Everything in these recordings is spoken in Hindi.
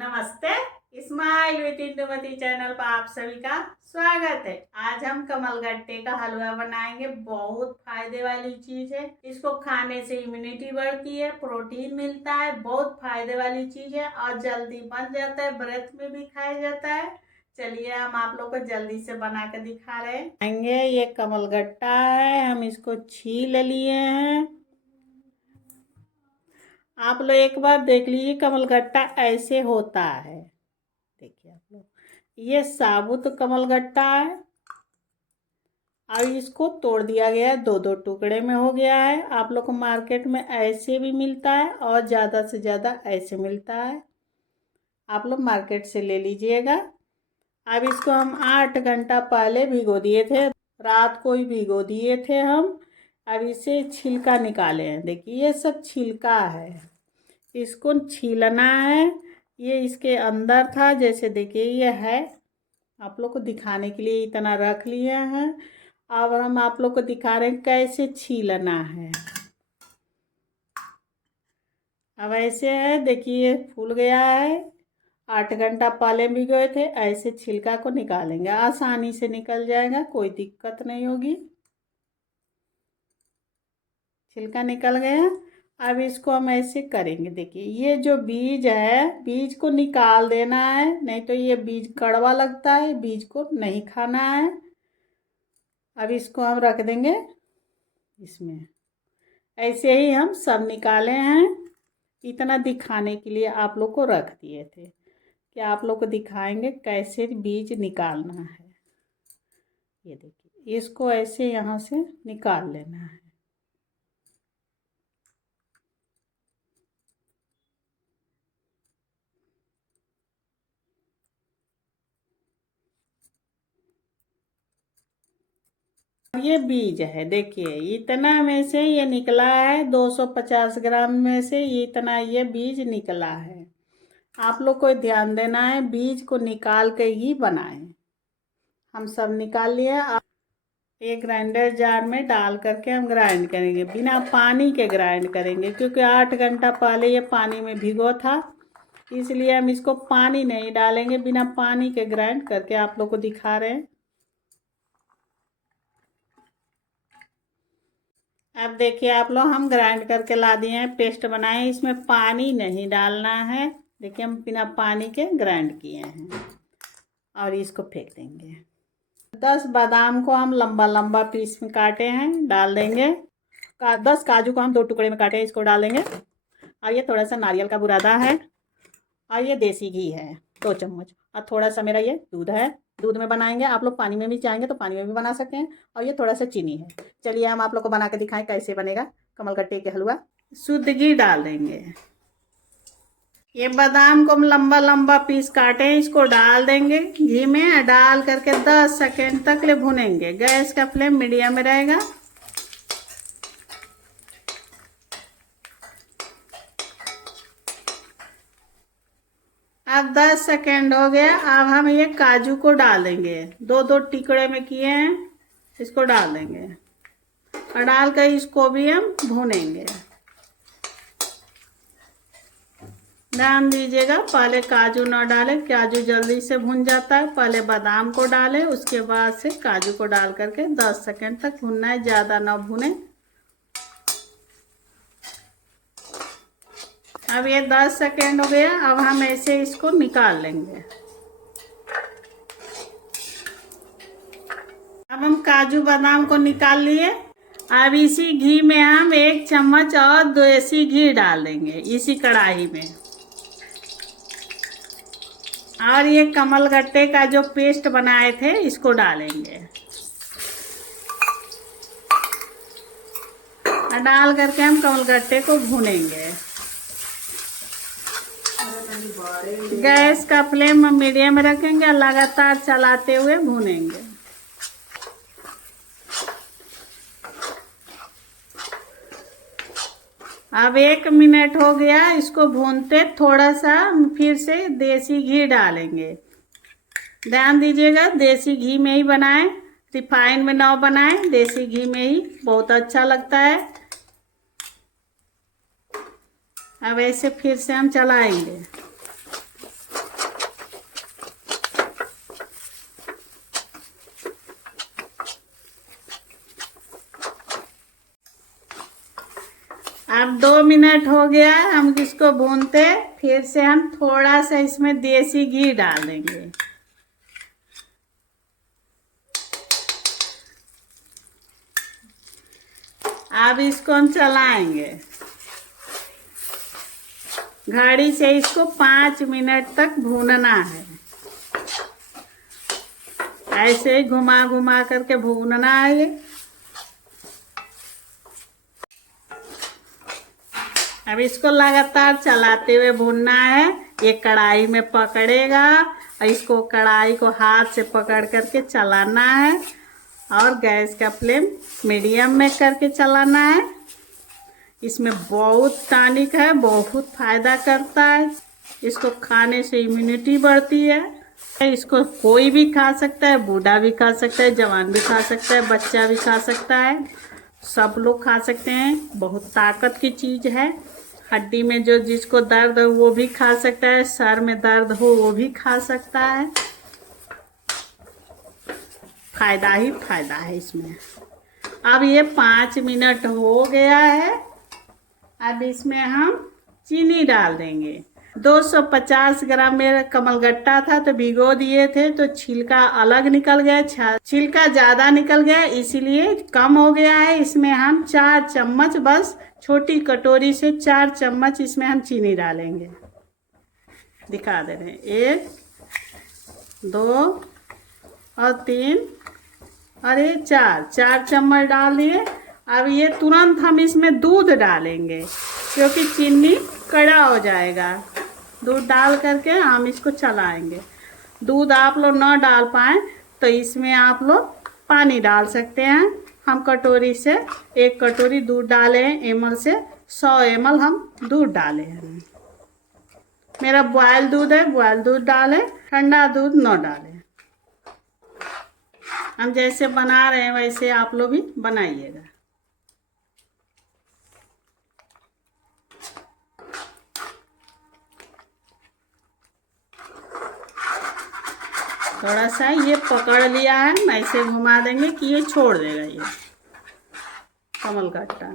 नमस्ते। स्माइल विद इंदुमती चैनल पर आप सभी का स्वागत है। आज हम कमलगट्टे का हलवा बनाएंगे। बहुत फायदे वाली चीज है। इसको खाने से इम्यूनिटी बढ़ती है, प्रोटीन मिलता है। बहुत फायदे वाली चीज है और जल्दी बन जाता है, व्रत में भी खाया जाता है। चलिए हम आप लोग को जल्दी से बना के दिखा रहे हैं। ये कमलगट्टा है, हम इसको छील लिए हैं। आप लोग एक बार देख लीजिए, कमलगट्टा ऐसे होता है। देखिए आप लोग, ये साबुत कमलगट्टा है। अब इसको तोड़ दिया गया है, दो दो टुकड़े में हो गया है। आप लोग को मार्केट में ऐसे भी मिलता है और ज़्यादा से ज़्यादा ऐसे मिलता है। आप लोग मार्केट से ले लीजिएगा। अब इसको हम 8 घंटा पहले भिगो दिए थे, रात को ही भिगो दिए थे हम। अब इसे छिलका निकाले हैं। देखिए ये सब छिलका है, इसको छीलना है। ये इसके अंदर था, जैसे देखिए ये है। आप लोग को दिखाने के लिए इतना रख लिए हैं। अब हम आप लोग को दिखा रहे हैं कैसे छीलना है। अब ऐसे है, देखिए फूल गया है। 8 घंटा पहले भी गए थे। ऐसे छिलका को निकालेंगे, आसानी से निकल जाएगा, कोई दिक्कत नहीं होगी। छिलका निकल गया। अब इसको हम ऐसे करेंगे। देखिए ये जो बीज है, बीज को निकाल देना है, नहीं तो ये बीज कड़वा लगता है, बीज को नहीं खाना है। अब इसको हम रख देंगे इसमें। ऐसे ही हम सब निकाले हैं। इतना दिखाने के लिए आप लोग को रख दिए थे कि आप लोग को दिखाएंगे कैसे बीज निकालना है। ये देखिए, इसको ऐसे यहाँ से निकाल लेना है। ये बीज है, देखिए इतना में से ये निकला है। 250 ग्राम में से इतना ये बीज निकला है। आप लोग को ध्यान देना है, बीज को निकाल के ही बनाएं। हम सब निकाल लिए। एक ग्राइंडर जार में डाल करके हम ग्राइंड करेंगे, बिना पानी के ग्राइंड करेंगे, क्योंकि 8 घंटा पहले ये पानी में भिगो था। इसलिए हम इसको पानी नहीं डालेंगे, बिना पानी के ग्राइंड करके आप लोग को दिखा रहे हैं। अब देखिए आप लोग, हम ग्राइंड करके ला दिए हैं, पेस्ट बनाए। इसमें पानी नहीं डालना है। देखिए हम बिना पानी के ग्राइंड किए हैं और इसको फेंक देंगे। 10 बादाम को हम लंबा लंबा पीस में काटे हैं, डाल देंगे। 10 काजू को हम 2 टुकड़े में काटे हैं, इसको डाल देंगे। और ये थोड़ा सा नारियल का बुरादा है। और ये देसी घी है 2 चम्मच। और थोड़ा सा मेरा ये दूध है, दूध में बनाएंगे। आप लोग पानी में भी चाहेंगे तो पानी में भी बना सकते हैं। और ये थोड़ा सा चीनी है। चलिए हम आप लोग को बना के दिखाएं कैसे बनेगा कमलगट्टे के हलवा। शुद्ध घी डाल देंगे। ये बादाम को हम लंबा लंबा पीस काटे हैं, इसको डाल देंगे घी में। डाल करके 10 सेकेंड तक ले भुनेंगे। गैस का फ्लेम मीडियम में रहेगा। अब 10 सेकेंड हो गया। अब हम ये काजू को डालेंगे, 2 टुकड़े में किए हैं, इसको डाल देंगे। और डालकर इसको भी हम भूनेंगे। ध्यान दीजिएगा, पहले काजू ना डालें, काजू जल्दी से भुन जाता है। पहले बादाम को डालें, उसके बाद से काजू को डाल करके 10 सेकेंड तक भुनना है, ज़्यादा ना भुने। अब ये 10 सेकेंड हो गया। अब हम ऐसे इसको निकाल लेंगे। अब हम काजू बादाम को निकाल लिए। अब इसी घी में हम 1 चम्मच और देसी घी डाल देंगे, इसी कढ़ाई में। और ये कमलगट्टे का जो पेस्ट बनाए थे, इसको डालेंगे। और डाल करके हम कमलगट्टे को भूनेंगे। गैस का फ्लेम हम मीडियम में रखेंगे और लगातार चलाते हुए भूनेंगे। अब 1 मिनट हो गया, इसको भूनते। थोड़ा सा फिर से देसी घी डालेंगे। ध्यान दीजिएगा, देसी घी में ही बनाएं, रिफाइंड में ना बनाएं, देसी घी में ही बहुत अच्छा लगता है। अब ऐसे फिर से हम चलाएंगे। अब 2 मिनट हो गया, हम इसको भूनते। फिर से हम थोड़ा सा इसमें देसी घी डाल देंगे। अब इसको हम चलाएंगे घड़ी से। इसको 5 मिनट तक भूनना है। ऐसे ही घुमा घुमा करके भूनना है ये। अब इसको लगातार चलाते हुए भूनना है। ये कढ़ाई में पकड़ेगा और इसको कढ़ाई को हाथ से पकड़ करके चलाना है और गैस का फ्लेम मीडियम में करके चलाना है। इसमें बहुत टॉनिक है, बहुत फायदा करता है। इसको खाने से इम्यूनिटी बढ़ती है। इसको कोई भी खा सकता है, बूढ़ा भी खा सकता है, जवान भी खा सकता है, बच्चा भी खा सकता है, सब लोग खा सकते हैं। बहुत ताकत की चीज़ है। हड्डी में जो जिसको दर्द हो वो भी खा सकता है, सर में दर्द हो वो भी खा सकता है। फायदा ही फायदा है इसमें। अब ये 5 मिनट हो गया है। अब इसमें हम चीनी डाल देंगे। 250 ग्राम मेरा कमलगट्टा था तो भिगो दिए थे, तो छिलका अलग निकल गया, छिलका ज़्यादा निकल गया, इसीलिए कम हो गया है। इसमें हम 4 चम्मच, बस छोटी कटोरी से 4 चम्मच इसमें हम चीनी डालेंगे। दिखा दे रहे हैं, 1 2 और 3 और ये 4 चम्मच डाल दिए। अब ये तुरंत हम इसमें दूध डालेंगे क्योंकि चीनी कड़ा हो जाएगा। दूध डाल करके हम इसको चलाएंगे। दूध आप लोग ना डाल पाए तो इसमें आप लोग पानी डाल सकते हैं। हम कटोरी से 1 कटोरी दूध डाले हैं, ml से 100 ml हम दूध डाले हैं। मेरा बॉयल दूध है, बॉयल दूध डालें, ठंडा दूध ना डालें। हम जैसे बना रहे हैं वैसे आप लोग भी बनाइएगा। थोड़ा सा ये पकड़ लिया है, हम ऐसे घुमा देंगे कि ये छोड़ देगा ये कमलगट्टा।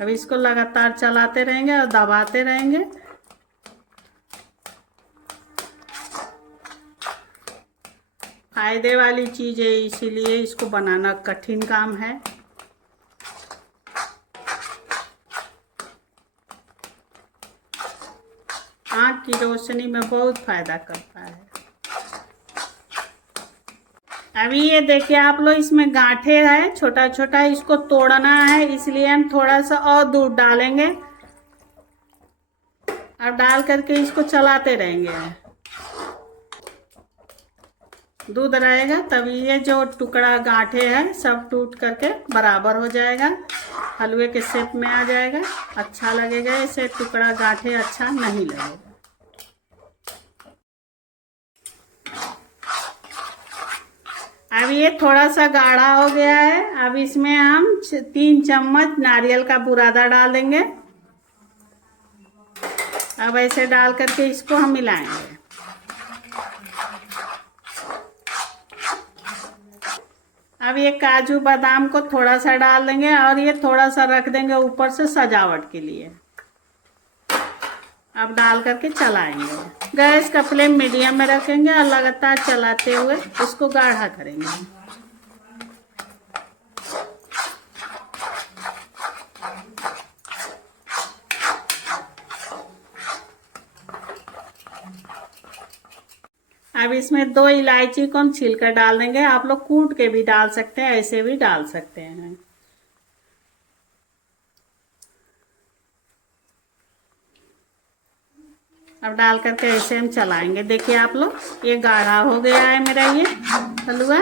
अब इसको लगातार चलाते रहेंगे और दबाते रहेंगे। फायदे वाली चीज़ है, इसीलिए इसको बनाना कठिन काम है। आँख की रोशनी में बहुत फायदा करता है। अभी ये देखिए आप लोग, इसमें गांठे है छोटा छोटा, इसको तोड़ना है, इसलिए हम थोड़ा सा और दूध डालेंगे। अब डाल करके इसको चलाते रहेंगे। दूध रहेगा तभी ये जो टुकड़ा गांठे है सब टूट करके बराबर हो जाएगा, हलवे के शेप में आ जाएगा, अच्छा लगेगा। ऐसे टुकड़ा गांठे अच्छा नहीं लगेगा। अब ये थोड़ा सा गाढ़ा हो गया है। अब इसमें हम 3 चम्मच नारियल का बुरादा डाल देंगे। अब ऐसे डाल करके इसको हम मिलाएंगे। अब ये काजू बादाम को थोड़ा सा डाल देंगे और ये थोड़ा सा रख देंगे ऊपर से सजावट के लिए। अब डाल करके चलाएंगे। गैस का फ्लेम मीडियम में रखेंगे और लगातार चलाते हुए इसको गाढ़ा करेंगे। अब इसमें 2 इलायची को हम छिलकर डाल देंगे। आप लोग कूट के भी डाल सकते हैं, ऐसे भी डाल सकते हैं। अब डाल करके ऐसे हम चलाएंगे। देखिए आप लोग, ये गाढ़ा हो गया है मेरा ये हलवा।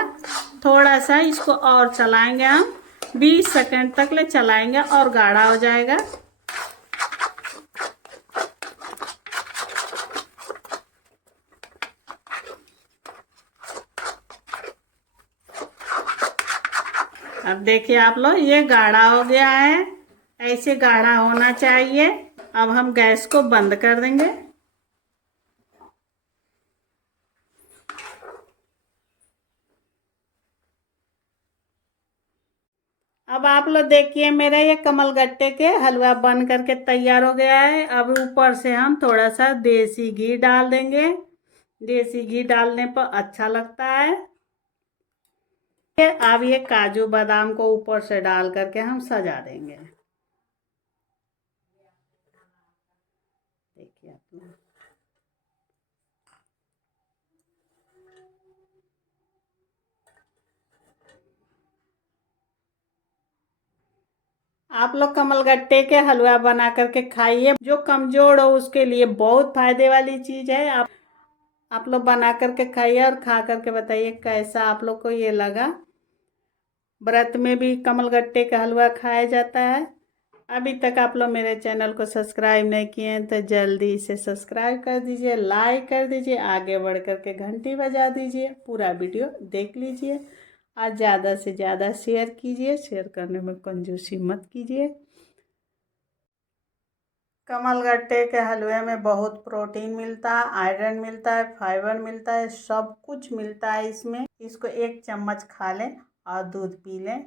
थोड़ा सा इसको और चलाएंगे, हम 20 सेकंड तक ले चलाएंगे और गाढ़ा हो जाएगा। अब देखिए आप लोग, ये गाढ़ा हो गया है, ऐसे गाढ़ा होना चाहिए। अब हम गैस को बंद कर देंगे। अब आप लोग देखिए मेरा ये कमलगट्टे के हलवा बन करके तैयार हो गया है। अब ऊपर से हम थोड़ा सा देसी घी डाल देंगे। देसी घी डालने पर अच्छा लगता है। अब ये काजू बादाम को ऊपर से डाल करके हम सजा देंगे। देखिए आप लोग, आप लोग कमलगट्टे के हलवा बना करके खाइए। जो कमजोर हो उसके लिए बहुत फायदे वाली चीज है। आप लोग बना करके खाइए और खा करके बताइए कैसा आप लोग को ये लगा। व्रत में भी कमलगट्टे का हलवा खाया जाता है। अभी तक आप लोग मेरे चैनल को सब्सक्राइब नहीं किए हैं तो जल्दी से सब्सक्राइब कर दीजिए, लाइक कर दीजिए, आगे बढ़ करके घंटी बजा दीजिए, पूरा वीडियो देख लीजिए और ज़्यादा से ज़्यादा शेयर कीजिए। शेयर करने में कंजूसी मत कीजिए। कमलगट्टे के हलवे में बहुत प्रोटीन मिलता है, आयरन मिलता है, फाइबर मिलता है, सब कुछ मिलता है इसमें। इसको 1 चम्मच खा लें और दूध पी लें